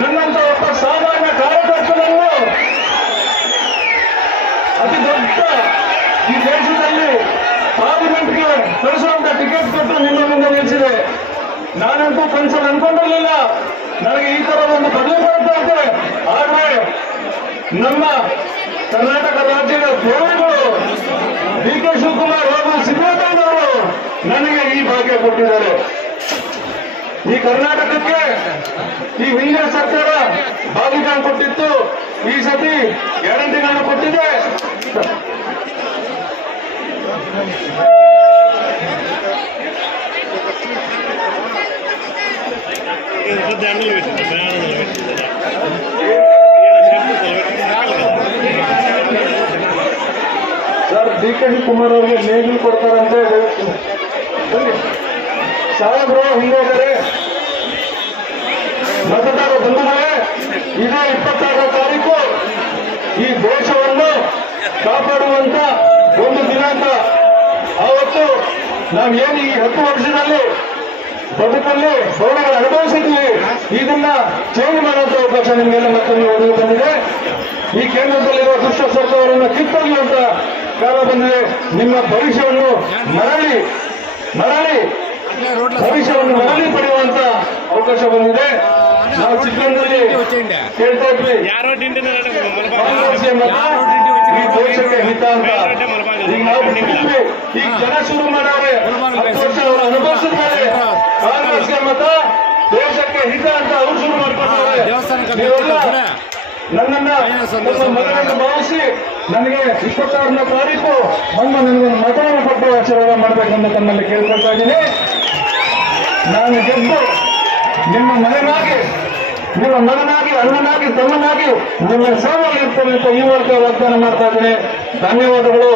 ನನ್ನಂತ ಒಬ್ಬ ಸಾಮಾನ್ಯ ಕಾರ್ಯಕರ್ತನನ್ನು ಅತಿ ದೊಡ್ಡ ಈ ದೇಶದಲ್ಲಿ ಪಾರ್ಲಿಮೆಂಟ್ಗೆ ಕಳಿಸುವಂತ ಟಿಕೆಟ್ ಕೊಟ್ಟು ನಿಮ್ಮ ಮುಂದೆ ನಿಲ್ಲಿಸಿದೆ ನಾನಂತೂ ಕನ್ಸಲ್ ಅನ್ಕೊಂಡಿರಲಿಲ್ಲ. ನನಗೆ ಈ ತರ ಒಂದು ಪದವಿ ಬರುತ್ತೆ ಆದ್ರೆ ನಮ್ಮ ಕರ್ನಾಟಕ ರಾಜ್ಯದ ದೇವರುಗಳು ಡಿ ಕೆ ಶಿವಕುಮಾರ್ ಹಾಗೂ ಸಿದ್ದರಾಮಯ್ಯನವರು ನನಗೆ ಈ ಭಾಗ್ಯ ಕೊಟ್ಟಿದ್ದಾರೆ. ಈ ಕರ್ನಾಟಕಕ್ಕೆ ಈ ಹಿಂದಿನ ಸರ್ಕಾರ ಬಾಲಿಗಾನ ಕೊಟ್ಟಿತ್ತು. ಈ ಸತಿ ಗ್ಯಾರಂಟಿಗಳನ್ನು ಕೊಟ್ಟಿದೆ. ಸರ್, ಡಿ ಕೆ ಶಿವಕುಮಾರ್ ಅವರಿಗೆ ನೇಗಿಲು ಕೊಡ್ತಾರಂತೆ. ಸಾಹೇಬ್ರು ಹಿಂದೆ ಇದ್ದಾರೆ ಮತದಾರ ಬಂಧುಗಳೇ, ಇದೇ ಇಪ್ಪತ್ತಾರನೇ ತಾರೀಕು. ಈ ದೇಶವನ್ನು ಕಾಪಾಡುವಂತ ಒಂದು ದಿನಾಂಕ. ಆವತ್ತು ನಾವು ಏನು ಈ ಹತ್ತು ವರ್ಷದಲ್ಲಿ ಬದುಕಲ್ಲಿ ಸೌಲಭ್ಯ ಅನುಭವಿಸಿದ್ವಿ, ಇದನ್ನ ಚೇಂಜ್ ಮಾಡುವಂತ ಅವಕಾಶ ನಿಮಗೆಲ್ಲ ಮತ್ತೊಮ್ಮೆ ಒದಗಿ ಬಂದಿದೆ ಈ ಕೇಂದ್ರದಲ್ಲಿರುವ ದುಷ್ಟ ಸರ್ಕಾರವನ್ನು ಕಿತ್ತೊಗೆಯುವಂತ ಕಾಲ ಬಂದಿದೆ. ನಿಮ್ಮ ಭವಿಷ್ಯವನ್ನು ಮರಳಿ ಮರಳಿ ಭವಿಷ್ಯವನ್ನು ಮರಳಿ ಪಡೆಯುವಂತ ಅವಕಾಶ ಬಂದಿದೆ. ನಾವು ಚಿತ್ರದಲ್ಲಿ ಕೇಳ್ತಾ ಇದ್ವಿ. ಯಾರೋ ದಿಂಡಿನ ಕಾಂಗ್ರೆಸ್ಗೆ ಈ ದೇಶಕ್ಕೆ ಹಿತ ಅಂತ. ಈಗ ನಾವು ಬಿಟ್ಟಿದ್ವಿ ಈಗ ಜನ ಶುರು ಮಾಡವ್ರೆ. ವರ್ಷ ಅವರು ಅನುಭವಿಸಿದ ಮೇಲೆ ಕಾಂಗ್ರೆಸ್ಗೆ ಮತ ದೇಶಕ್ಕೆ ಹಿತ ಅಂತ ಅವ್ರು ಶುರು ಮಾಡ್ಕೊಳ್ತಾರೆ ನನ್ನನ್ನ ನನ್ನ ಮಗನನ್ನು ಭಾವಿಸಿ ನನಗೆ ಇಪ್ಪತ್ತಾರನೇ ತಾರೀಕು ಬಂದು ನನಗೊಂದು ಮತವನ್ನು ಕೊಟ್ಟು ಆಚರಣೆ ಮಾಡಬೇಕಂತ ತಮ್ಮಲ್ಲಿ ಕೇಳ್ಕೊಳ್ತಾ ಇದ್ದೀನಿ. ನಾನು ಗೆದ್ದು ನಿಮ್ಮ ಮನೆಯಾಗಿ ನಿಮ್ಮ ಮಗನಾಗಿ, ಅಣ್ಣನಾಗಿ, ತಮ್ಮನಾಗಿ ನಿಮ್ಮ ಸಾವಿರ ಇರ್ತೇನೆ ಈ ಮೂಲಕ ವಾಗ್ದಾನ ಮಾಡ್ತಾ ಇದ್ದೀನಿ. ಧನ್ಯವಾದಗಳು.